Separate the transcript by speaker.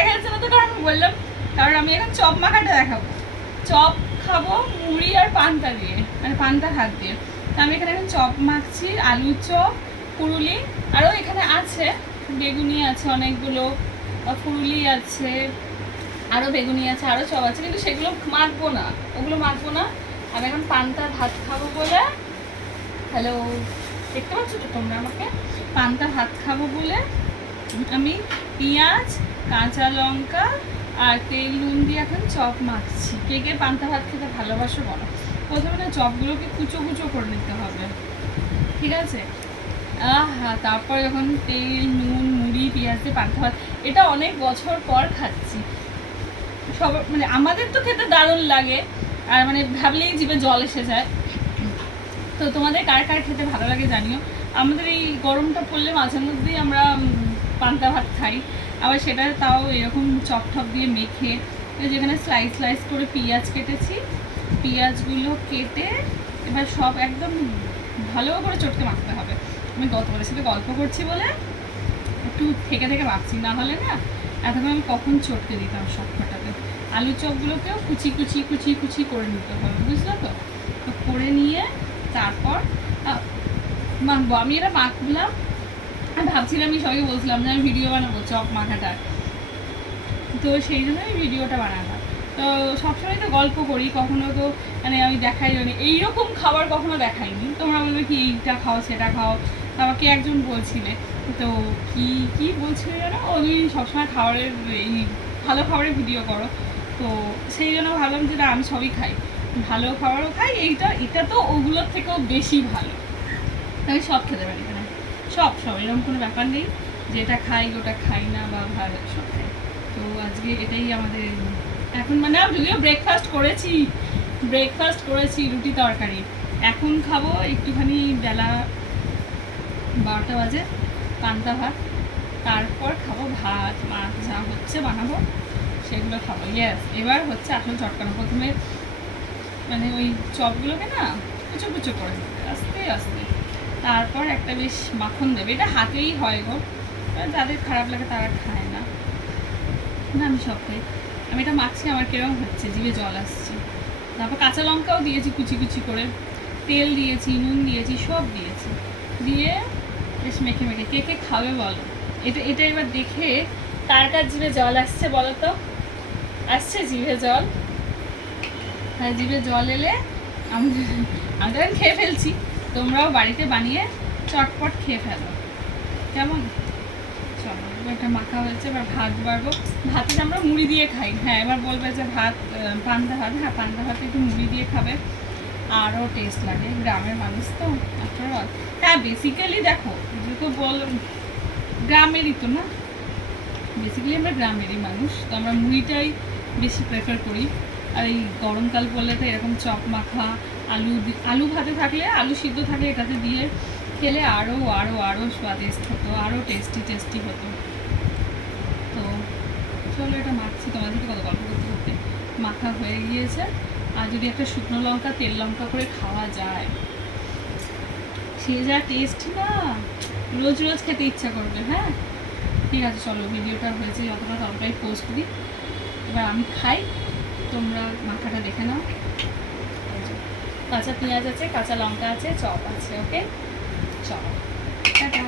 Speaker 1: দেখা যাচ্ছে না তো, কারণ বললাম, কারণ আমি এখন চপ মাখাটা দেখাবো। চপ খাব মুড়ি আর পান্তা দিয়ে মানে পান্তা ভাত দিয়ে। তো আমি এখানে এখন চপ মাখছি আলু চপ পুরুলি আরও এখানে আছে, বেগুনি আছে অনেকগুলো ফুরুলি আছে, আরও বেগুনি আছে, আরও চপ আছে, কিন্তু সেগুলো মাখবো না, ওগুলো মাখবো না। আমি এখন পান্তা ভাত খাব বলে, হ্যালো, দেখতে পাচ্ছ তো তোমরা আমাকে? পান্তা ভাত খাব বলে আমি পেঁয়াজ কাঁচা লঙ্কা আর তেল নুন দিয়ে এখন চপ মাখছি। কে কে পান্তা ভাত খেতে ভালোবাসো বলো। প্রথমে না চপগুলোকে কুচো কুচো করে নিতে হবে। ঠিক আছে? আহা, তারপর যখন তেল, নুন, মুড়ি, পেঁয়াজ দিয়ে পান্তা ভাত, এটা অনেক বছর পর খাচ্ছি। সব মানে আমাদের তো খেতে দারুণ লাগে। আর মানে ভাবলেই জীবে জল এসে যায়। তো তোমাদের কার কার খেতে ভালো লাগে জানিও। আমাদের এই গরমটা পড়লে মাঝে মধ্যেই আমরা পান্তা ভাত খাই। আবার সেটা তাও এরকম চপ টপ দিয়ে মেখে যেখানে স্লাইস স্লাইস করে পেঁয়াজ কেটেছি, পেঁয়াজগুলো কেটে এবার সব একদম ভালো করে চটকে মাখতে হবে। আমি গতবারের সাথে গল্প করছি বলে একটু থেকে থেকে মাখছি, না হলে না এতক্ষণ আমি কখন চটকে দিতাম সব কটাতে আলু চপগুলোকেও কুচি কুচি কুচি কুচি করে নিতে হবে, বুঝলো তো? তো করে নিয়ে তারপর মাখবো। আমি এটা মাখলাম ভাবছিলাম আমি সবাইকে বলছিলাম যে আমি ভিডিও বানাবো চপ মাখাটার তো সেই জন্য আমি ভিডিওটা বানালাম। তো সবসময় তো গল্প করি, কখনো তো মানে আমি দেখাই জানি এইরকম খাবার কখনো দেখাইনি। তোমরা বলবে কি, এইটা খাও, সেটা খাও। আমাকে একজন বলছিলে, তো কি কি বলছিলে যেন? ওই সবসময় খাবারের, এই ভালো খাবারের ভিডিও করো। তো সেই জন্য ভাবলাম যে না, আমি সবই খাই। ভালো খাবারও খাই, এইটা, এটা তো ওগুলোর থেকেও বেশি ভালো। আমি সব খেতে পারি সব সব, এরকম কোনো ব্যাপার নেই। যেটা খাই, ওটা খাই না বা ভালো, সব খাই। তো আজকে এটাই আমাদের এখন মানে যদিও ব্রেকফাস্ট করেছি ব্রেকফাস্ট করেছি, রুটি তরকারি। এখন খাব একটুখানি বেলা বারোটা বাজে, পান্তা ভাত। তারপর খাব ভাত, মাছ, যা হচ্ছে বানাবো, সেগুলো খাব। ইয়েস এবার হচ্ছে আসল চটকানো। প্রথমে মানে ওই চপগুলোকে না কুচো কুচো করে আস্তে আস্তে। তারপর একটা বেশ মাখন দেবে। এটা হাতেই হয় গো। যাদের খারাপ লাগে তারা খায় না। না, আমি সব খাই আমি এটা মাখছি, আমার কীরকম হচ্ছে? জিভে জল আসছে। তারপর কাঁচা লঙ্কাও দিয়েছি কুচি কুচি করে। তেল দিয়েছি, নুন দিয়েছি, সব দিয়েছি। দিয়ে বেশ মেখে মেখে। কে কে খাবে বলো? এটা এটা এবার দেখে কার কার জিভে জল আসছে বলো তো? আসছে জিভে জল? হ্যাঁ জিভে জল এলে আমি আমি তো খেয়ে ফেলছি। তোমরাও বাড়িতে বানিয়ে চটপট খেয়ে ফেলো। কেমন? চলো, এটা মাখা হয়েছে, এবার ভাত বাড়বো। ভাতে আমরা মুড়ি দিয়ে খাই। হ্যাঁ এবার বলবে যে ভাত পান্তা ভাত। হ্যাঁ পান্তা ভাতে একটু মুড়ি দিয়ে খাবে। আরও টেস্ট লাগে, গ্রামের মানুষ তো আফটার অল হ্যাঁ বেসিক্যালি দেখো যেহেতু বল, গ্রামেরই তো না? বেসিক্যালি আমরা গ্রামেরই মানুষ, তো আমরা মুড়িটাই বেশি প্রেফার করি। আর এই গরমকাল পড়লে তো এরকম চপ মাখা, আলু আলু ভাতে থাকলে আলু সিদ্ধ থাকলে এটাতে দিয়ে খেলে আরও আরও আরও স্বাদিষ্ট হতো আরও টেস্টি টেস্টি হতো। তো চলো এটা মাখছি, তোমাদের সাথে কত গল্প করতে করতে। মাখা হয়ে গিয়েছে। আর যদি একটা শুকনো লঙ্কা, তেল লঙ্কা করে খাওয়া যায়, সে যা টেস্ট না, রোজ রোজ খেতে ইচ্ছা করবে হ্যাঁ? ঠিক আছে, চলো, ভিডিওটা হয়েছে যতটা, ততটাই পোস্ট দিই। এবার আমি খাই। তোমরা মাথাটা দেখে নাও। কাঁচা পেঁয়াজ আছে, কাঁচা লঙ্কা আছে, চপ আছে ওকে চপ। টাটা।